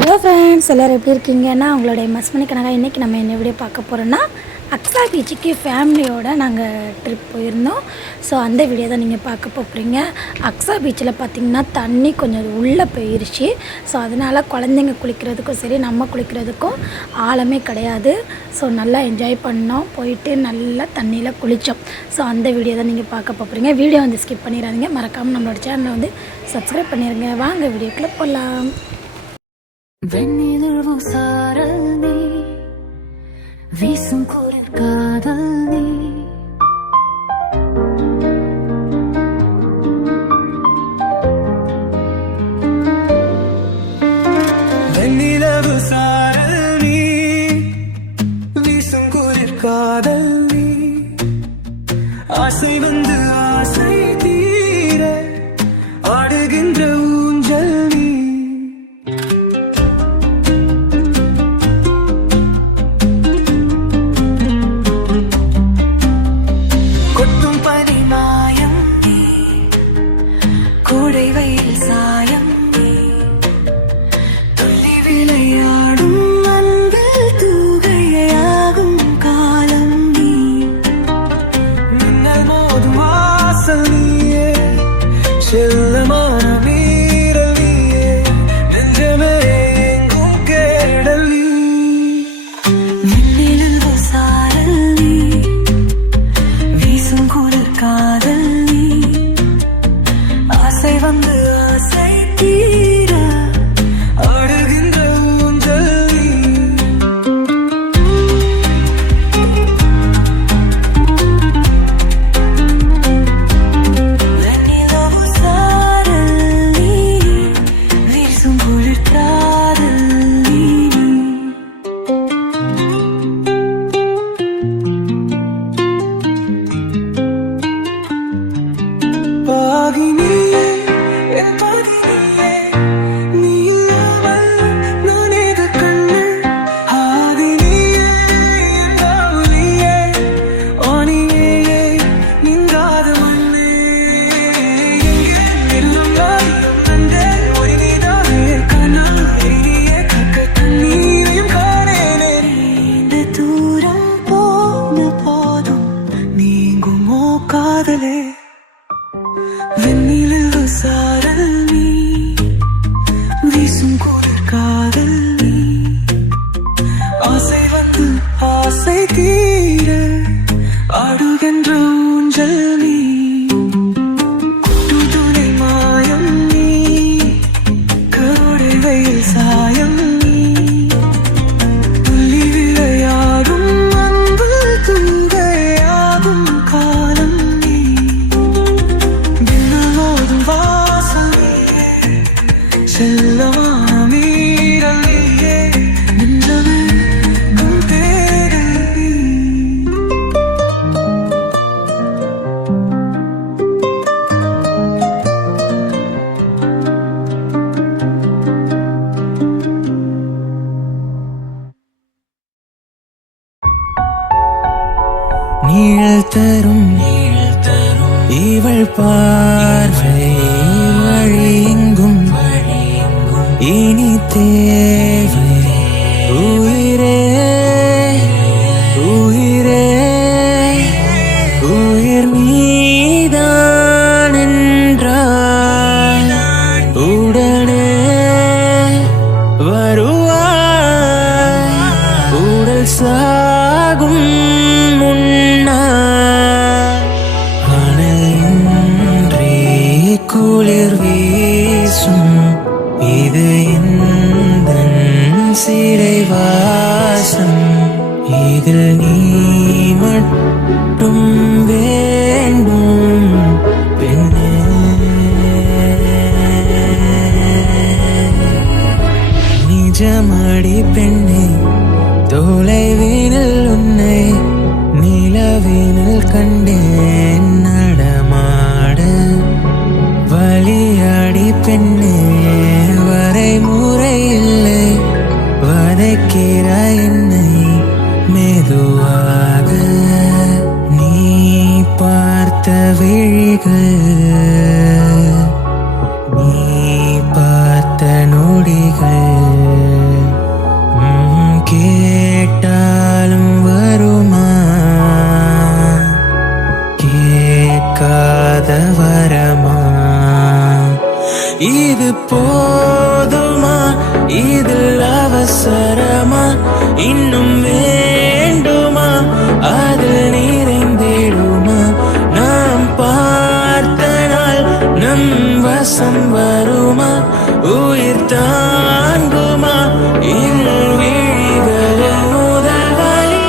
Hello friends, எல்லோரும் எப்படி இருக்கீங்கன்னா உங்களுடைய மஸ்மணிக்கணக்காக இன்றைக்கி நம்ம என்ன வீடியோ பார்க்க போகிறோன்னா அக்ஸா பீச்சுக்கு ஃபேமிலியோடு நாங்கள் ட்ரிப் போயிருந்தோம். ஸோ அந்த வீடியோ தான் நீங்கள் பார்க்க போகிறீங்க. அக்ஸா பீச்சில் பார்த்திங்கன்னா தண்ணி கொஞ்சம் உள்ளே போயிடுச்சு. ஸோ அதனால் குழந்தைங்க குளிக்கிறதுக்கும் சரி நம்ம குளிக்கிறதுக்கும் ஆழமே கிடையாது. ஸோ நல்லா என்ஜாய் பண்ணோம், போயிட்டு நல்லா தண்ணியில் குளித்தோம். ஸோ அந்த வீடியோ தான் நீங்கள் பார்க்க போகிறீங்க. வீடியோ வந்து ஸ்கிப் பண்ணிடாதீங்க, மறக்காமல் நம்மளோட சேனலை வந்து சப்ஸ்கிரைப் பண்ணிடுங்க. வாங்க வீடியோக்குள்ளே போகலாம். வெண்ணிலவு சாரல் நீ வீசும் குளிர் காதல் நீ வெண்ணிலவு சாரல் நீ வீசும் குளிர் காதல் நீ ஆசை வந்து ஆசை தீர ஆடுகின்ற ஊஞ்சல் நீ கொட்டும் பனிமாயம் நீ கோடை வெயில் சாயம் நீ துள்ளி விளையாடும் அன்பில் தூகையாகும் காலம் நீ மின்னல் மோதும் வாசல் நீயே செல்லமான வீரல் நீயே நெஞ்சமே எங்கும் கேடல் நீ வெண்ணிலவு சாரல் நீ வீசும் குளிர் காதல் நீ ஆசை வந்து ஆசை தீர ஆடுகின்ற ஊஞ்சல் நீ வெண்ணிலவு சாரல் நீ வீசும் குளிர் காதல் நீ பாகினியே என் பாகினியே நீ இல்லாமல் நான் ஏக கண்ணு ஆதினியே என் ஆவுலியே ஆனியே நீங்காத மண்ணே எங்கே நில்லும் காரியம் நன்றே ஒளி நீதானே கண்ணா எரியே கக்க கண்ணீரையும் காணேனே இந்த தூரம் போன போதும் நீங்குமோ காதலே வெண்ணிலவு சாரல் நீ வீசும் குளிர் காதல் நீ ஆசை வந்து ஆசை தீர ஆடுகின்ற ஊஞ்சல் நீ கூட்டு துணை மாயம் நீ கோடை வெயில் சாயம் நீ துள்ளி விளையாடும் அன்பு தூகையாகும் காலம் நீ மின்னலோடும் வாசல் நீயே செல்லமான மீறல் நீயே நெஞ்சமே உன் தேடல் நீ நீழல் தரும் இவள் பார்வை வழி எங்கும் இனி தேவை உயிரே உயிரே உயிர் நீதான் என்றால் உடனே வருவாய் உடல் சாகும் குளிர் வீசும் இது எந்தன் சிறை வாசம் இதில் நீ மட்டும் வேண்டும் பெண்ணே நிஜமடி பெண்ணே தொலைவினில் உன்னை நிலவினில் கண்டேன் நடமாட வலியாடி பெண்ணே வரைமுறை இல்லை வதைக்கிறாய் என்னை மெதுவாக நீ பார்த்த விழிகள் நீ பார்த்த நொடிகள் இதில் அவசரமா இன்னும் வேண்டுமா அதில் நிறைந்திடுமா நாம் பார்த்த நாள் நம் வசம் வருமா உயிர் தாங்குமா விழிகளில் முதல் வலி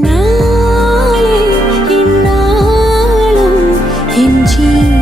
உன்னாலே என்னாலும் என் ஜீவன்